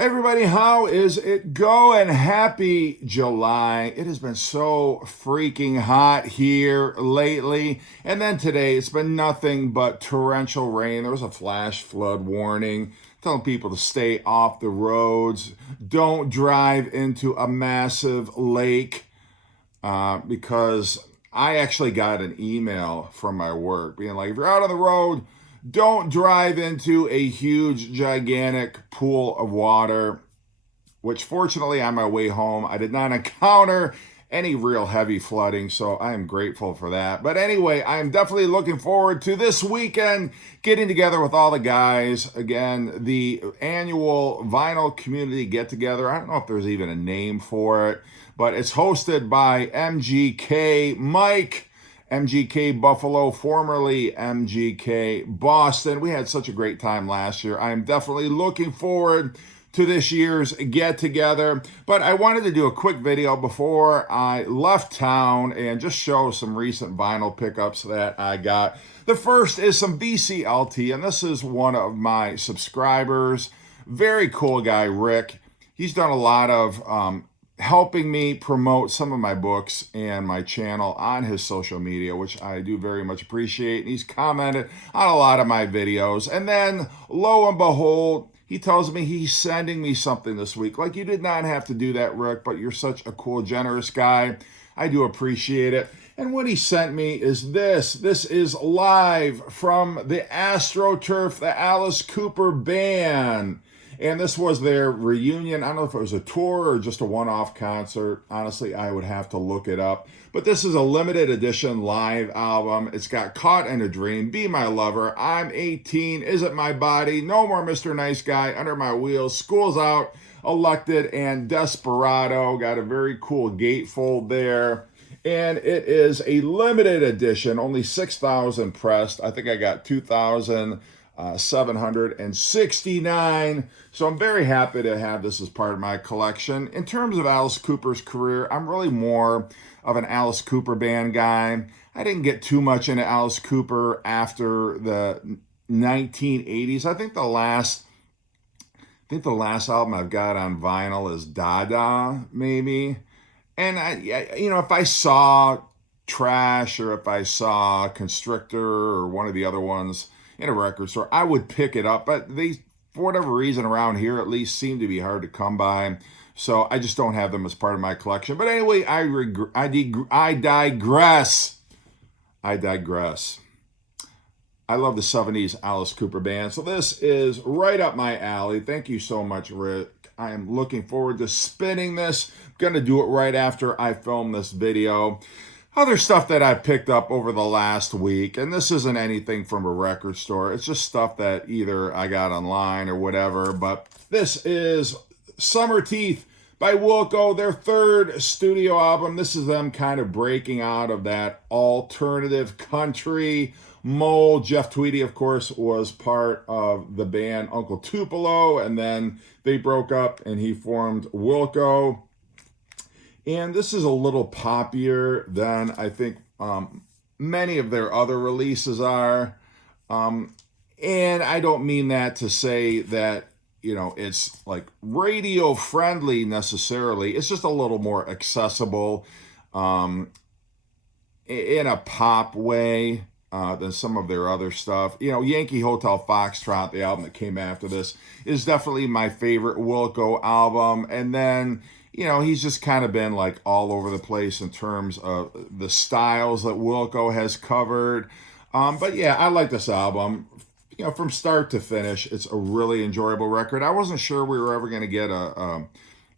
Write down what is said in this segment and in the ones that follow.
Hey everybody, how is it going? Happy July. It has been so freaking hot here lately. And then today, it's been nothing but torrential rain. There was a flash flood warning telling people to stay off the roads. Don't drive into a massive lake because I actually got an email from my work being like, if you're out on the road, don't drive into a huge, gigantic pool of water, which fortunately on my way home, I did not encounter any real heavy flooding, so I am grateful for that. But anyway, I'm definitely looking forward to this weekend, getting together with all the guys. Again, the annual vinyl community get-together. I don't know if there's even a name for it, but it's hosted by MGK Mike, MGK Buffalo, formerly MGK Boston. We had such a great time last year. I am definitely looking forward to this year's get-together. But I wanted to do a quick video before I left town and just show some recent vinyl pickups that I got. The first is some VCLT, and this is one of my subscribers. Very cool guy, Rick. He's done a lot of helping me promote some of my books and my channel on his social media, which I do very much appreciate. And he's commented on a lot of my videos. And then, lo and behold, he tells me he's sending me something this week. Like, you did not have to do that, Rick, but you're such a cool, generous guy. I do appreciate it. And what he sent me is this. This is live from the AstroTurf, the Alice Cooper Band. And this was their reunion. I don't know if it was a tour or just a one-off concert. Honestly, I would have to look it up. But this is a limited edition live album. It's got Caught in a Dream, Be My Lover, I'm 18, Is It My Body, No More Mr. Nice Guy, Under My Wheels, School's Out, Elected, and Desperado. Got a very cool gatefold there. And it is a limited edition, only 6,000 pressed. I think I got 2,769. So I'm very happy to have this as part of my collection. In terms of Alice Cooper's career, I'm really more of an Alice Cooper Band guy. I didn't get too much into Alice Cooper after the 1980s. I think the last album I've got on vinyl is Dada, maybe. And if I saw Trash or if I saw Constrictor or one of the other ones in a record store, I would pick it up. But they, for whatever reason around here at least, seem to be hard to come by. So I just don't have them as part of my collection. But anyway, I digress. I love the 70s Alice Cooper Band. So this is right up my alley. Thank you so much, Rick. I am looking forward to spinning this. I'm going to do it right after I film this video. Other stuff that I picked up over the last week, and this isn't anything from a record store. It's just stuff that either I got online or whatever. But this is Summer Teeth by Wilco, their third studio album. This is them kind of breaking out of that alternative country mold. Jeff Tweedy, of course, was part of the band Uncle Tupelo, and then they broke up and he formed Wilco. And this is a little poppier than I think many of their other releases are. And I don't mean that to say that, it's like radio friendly necessarily. It's just a little more accessible in a pop way than some of their other stuff. Yankee Hotel Foxtrot, the album that came after this, is definitely my favorite Wilco album. And then, he's just kind of been like all over the place in terms of the styles that Wilco has covered. But yeah, I like this album. From start to finish, it's a really enjoyable record. I wasn't sure we were ever going to get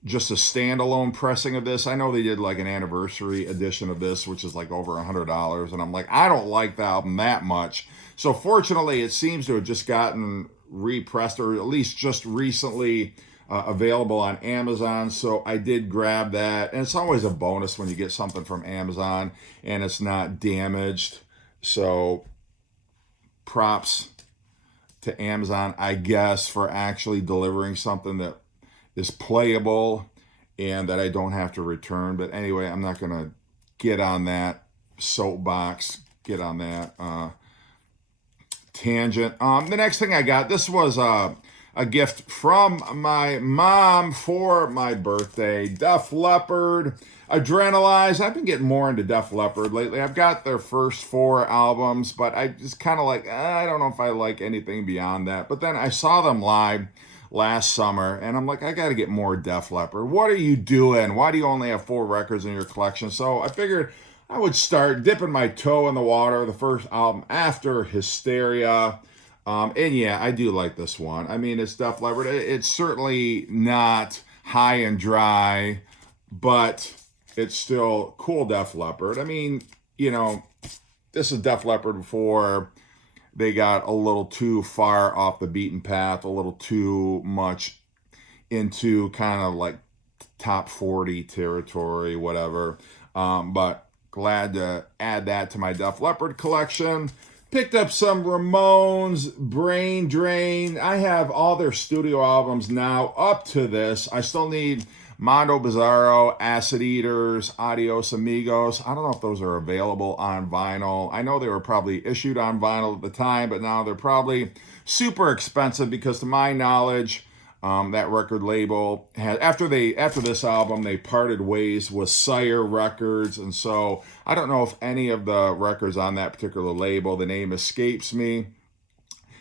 just a standalone pressing of this. I know they did like an anniversary edition of this, which is like over $100. And I'm like, I don't like the album that much. So fortunately, it seems to have just gotten repressed, or at least just recently available on Amazon. So I did grab that. And it's always a bonus when you get something from Amazon and it's not damaged. So props to Amazon, I guess, for actually delivering something that is playable and that I don't have to return. But anyway, I'm not going to get on that soapbox, get on that tangent. The next thing I got, this was a gift from my mom for my birthday. Def Leppard, Adrenalize. I've been getting more into Def Leppard lately. I've got their first 4 albums, but I just kind of like, I don't know if I like anything beyond that. But then I saw them live last summer, and I'm like, I got to get more Def Leppard. What are you doing? Why do you only have 4 records in your collection? So I figured I would start dipping my toe in the water, the first album after Hysteria. And yeah, I do like this one. I mean, it's Def Leppard. It's certainly not high and dry, but it's still cool Def Leppard. I mean, this is Def Leppard before they got a little too far off the beaten path, a little too much into kind of like top 40 territory, whatever. But glad to add that to my Def Leppard collection. Picked up some Ramones, Brain Drain. I have all their studio albums now up to this. I still need Mondo Bizarro, Acid Eaters, Adios Amigos. I don't know if those are available on vinyl. I know they were probably issued on vinyl at the time, but now they're probably super expensive because, to my knowledge, that record label had after this album they parted ways with Sire Records, and so I don't know if any of the records on that particular label, the name escapes me.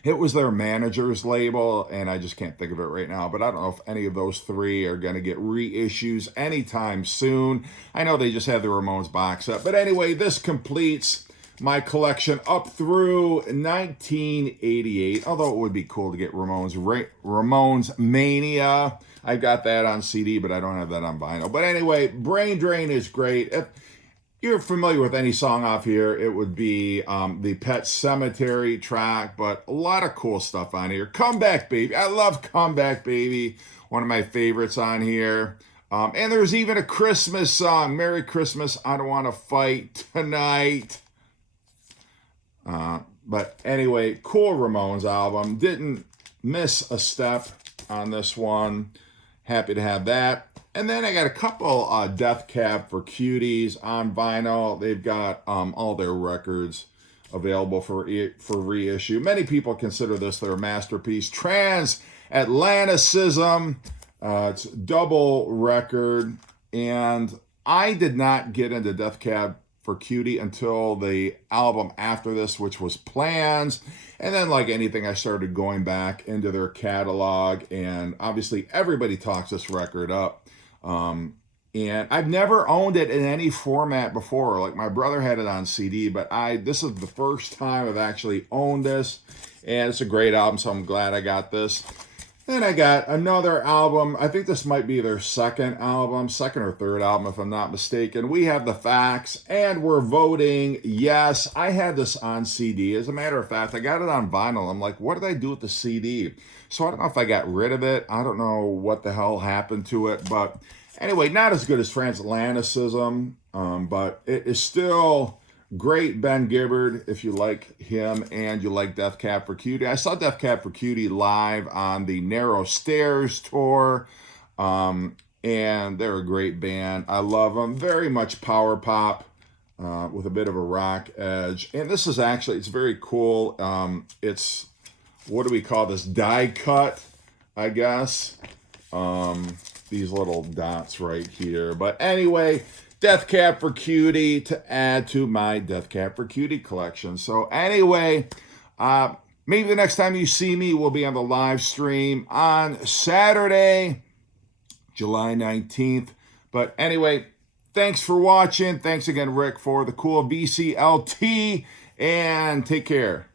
It was their manager's label, and I just can't think of it right now, but I don't know if any of those 3 are going to get reissues anytime soon. I know they just have the Ramones box set. But anyway, this completes my collection up through 1988, although it would be cool to get Ramones Mania. I got that on CD, but I don't have that on vinyl. But anyway, Brain Drain is great. If you're familiar with any song off here, it would be the Pet Cemetery track, but a lot of cool stuff on here. Comeback Baby. I love Comeback Baby, one of my favorites on here. And there's even a Christmas song, Merry Christmas, I Don't Want to Fight Tonight. But anyway, cool Ramones album. Didn't miss a step on this one. Happy to have that. And then I got a couple Death Cab for Cuties on vinyl. They've got all their records available for reissue. Many people consider this their masterpiece. Transatlanticism. It's double record. And I did not get into Death Cab for Cutie until the album after this, which was Plans. And then, like anything, I started going back into their catalog. And obviously, everybody talks this record up. And I've never owned it in any format before. Like, my brother had it on CD, but this is the first time I've actually owned this, and it's a great album, so I'm glad I got this. Then I got another album. I think this might be their second or third album, if I'm not mistaken. We Have the Facts, and we're voting yes. I had this on CD. As a matter of fact, I got it on vinyl. I'm like, what did I do with the CD? So I don't know if I got rid of it. I don't know what the hell happened to it. But anyway, not as good as Transatlanticism, but it is still great. Ben Gibbard, if you like him and you like Death Cab for Cutie. I saw Death Cab for Cutie live on the Narrow Stairs tour, and they're a great band. I love them. Very much power pop with a bit of a rock edge. And this is actually, it's very cool. It's, what do we call this? Die cut, I guess. These little dots right here. But anyway, Death Cab for Cutie to add to my Death Cab for Cutie collection. So anyway, maybe the next time you see me will be on the live stream on Saturday, July 19th. But anyway, thanks for watching. Thanks again, Rick, for the cool VCLT, and take care.